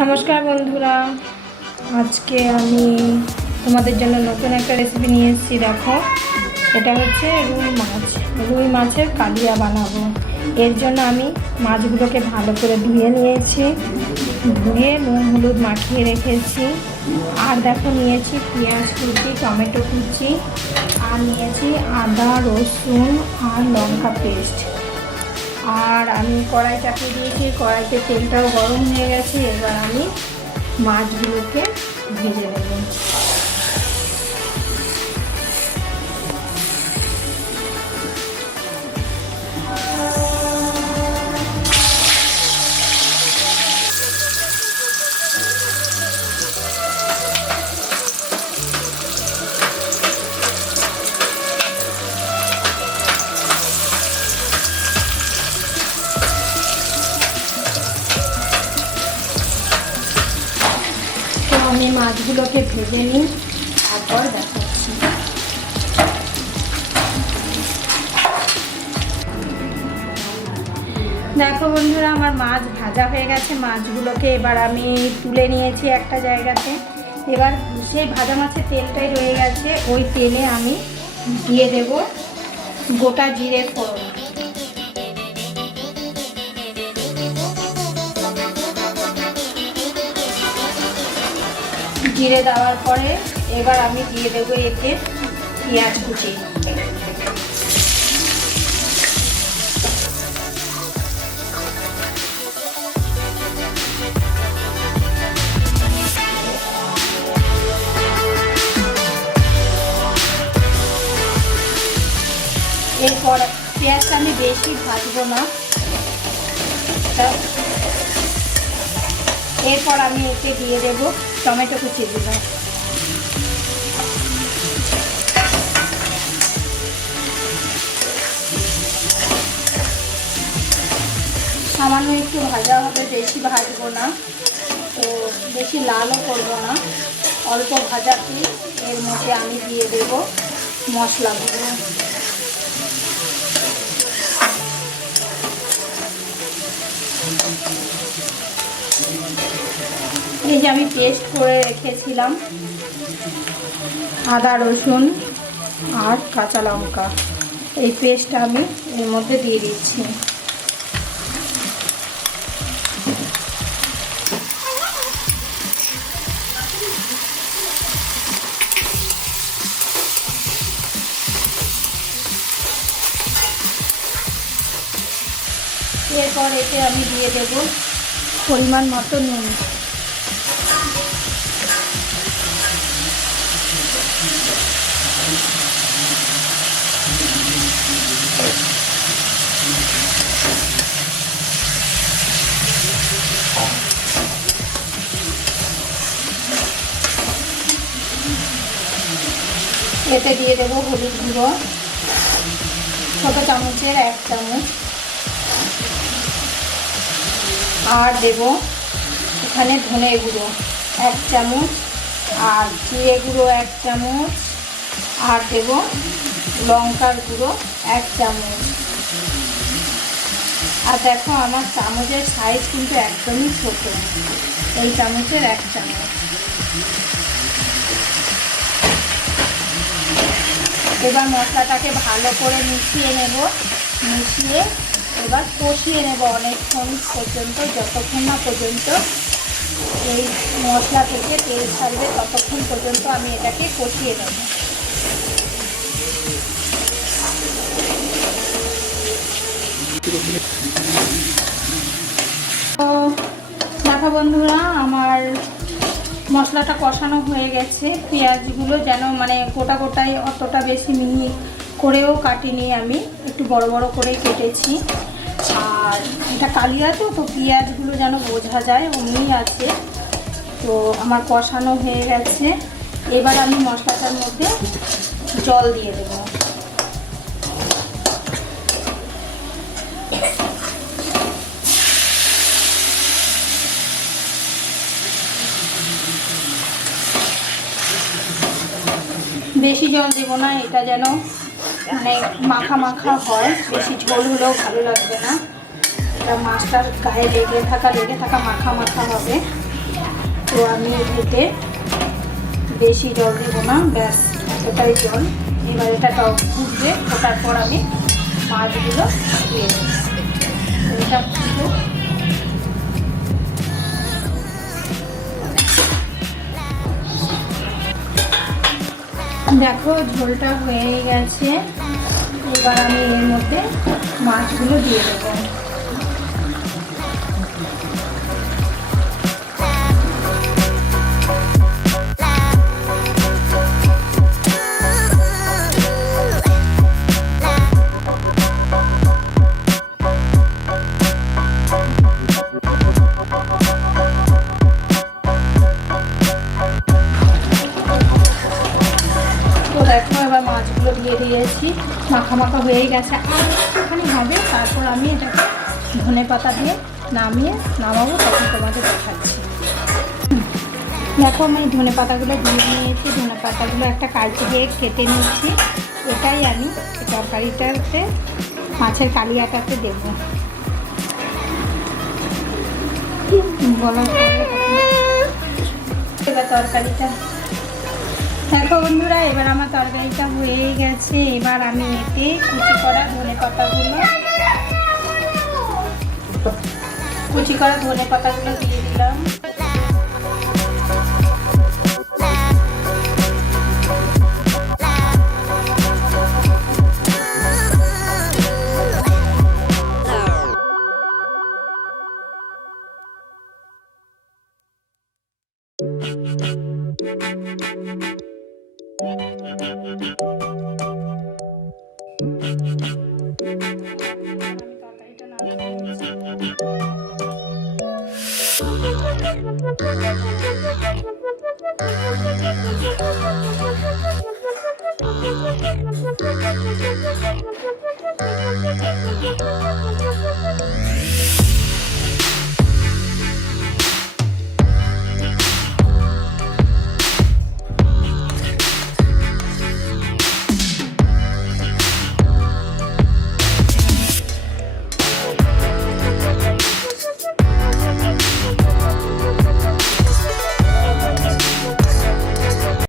নমস্কার বন্ধুরা, আজকে আমি তোমাদের জন্য নতুন একটা রেসিপি নিয়ে এসেছি। দেখো, এটা হচ্ছে রুই মাছের কালিয়া বানাবো। এর জন্য আমি মাছগুলোকে ভালো করে ধুয়ে নিয়েছি, ধুয়ে নুন হলুদ মাখিয়ে রেখেছি। আর দেখো, নিয়েছি পেঁয়াজ কুচি, টমেটো কুচি, আর নিয়েছি আদা রসুন আর লঙ্কা পেস্ট। আর আমি কড়াই চাপিয়ে দিয়েছি, কড়াইতে তেলটাও গরম হয়ে গেছে। এবার আমি মাছগুলোকে ভেজে নেব। তো আমি মাছগুলোকে ভেজে নিই, তারপর দেখাচ্ছি। দেখো বন্ধুরা, আমার মাছ ভাজা হয়ে গেছে। মাছগুলোকে এবার আমি তুলে নিয়েছি একটা জায়গাতে। এবার সেই ভাজা মাছের তেলটাই রয়ে গেছে, ওই তেলে আমি দিয়ে দেব গোটা জিরে ফোড়ন। জিরে দেওয়ার পরে এবার আমি দিয়ে দেবো এতে পেঁয়াজ কুচি। এরপর পেঁয়াজটা আমি বেশি ভাজবো না। এরপর আমি এতে দিয়ে দেবো টমেটো কুচিগুলো। সামান্য একটু ভাজা হবে, বেশি ভাজবো না, তো বেশি লালও করবো না। অল্প ভাজাতে এর মধ্যে আমি দিয়ে দেব মশলাগুলো। এই যে আমি পেস্ট করে রেখেছিলাম আদা রসুন আর কাঁচা লঙ্কা, এই পেস্টটা আমি এর মধ্যে দিয়ে দিচ্ছি। এরপর এতে আমি দিয়ে দেব পরিমাণ মতো নুন। এতে দিয়ে দেব হলুদ গুঁড়ো, ছোটো চামচের 1 চামচ। আর দেব এখানে ধনে গুঁড়ো 1 চামচ, আর জিরে গুঁড়ো 1 চামচ, আর দেব লঙ্কার গুঁড়ো 1 চামচ। আর দেখো, আমার চামচের সাইজ কিন্তু একদমই ছোট, এই চামচের 1 চামচ। এবার মশলাটাকে ভালো করে মিশিয়ে নেব, মিশিয়ে এবার কষিয়ে নেব অনেকক্ষণ পর্যন্ত, যতক্ষণ না পর্যন্ত এই মশলা থেকে তেল ছাড়বে ততক্ষণ পর্যন্ত আমি এটাকে কষিয়ে নেব। তো দেখো বন্ধুরা, আমার মশলাটা কষানো হয়ে গেছে। পেঁয়াজগুলো যেন গোটা গোটাই, অতটা বেশি মিহি করেও কাটিনি, আমি একটু বড় বড় করেই কেটেছি। আর এটা কালিয়া তো পেঁয়াজগুলো যেন বোঝা যায় অমনি আছে। তো আমার কষানো হয়ে গেছে। এবার আমি মশলাটার মধ্যে জল দিয়ে দেবো। বেশি জল দেবো না, এটা যেন মাখা মাখা হয়, বেশি ঝোল হলেও ভালো লাগবে না। এটা মাছটার গায়ে লেগে থাকা মাখা মাখা হবে। তো আমি এতে বেশি জল দেবো না, ব্যাস এটাই জল। এবার এটা ফুটবে, ফোটার পর আমি মাছগুলো দিয়ে দেবো। এটা ফুটবে, দেখো ঝোলটা হয়ে গেছে। এবার আমি এর মধ্যে মাছগুলো দিয়ে দেবো। দেখো এবার মাছগুলো দিয়ে দিয়েছি, মাখা মাখা হয়ে গেছে, আর একটুখানি হবে। তারপর আমি এটাকে ধনেপাতা দিয়ে নামাবো, তখন তোমাদের দেখাচ্ছি। দেখো আমি ধনেপাতাগুলো দিয়ে নিয়েছি, ধনেপাতাগুলো একটা কালচি দিয়ে কেটে নিচ্ছি। এটাই আমি তরকারিটাতে মাছের কালিয়াটাতে দেবো। বলার পরে এবার তরকারিটা দেখো বন্ধুরা, এবার আমার তরকারিটা হয়ে গেছে। এবার আমি এতে কুচি করা ধনেপাতাগুলো দিয়ে দিলাম।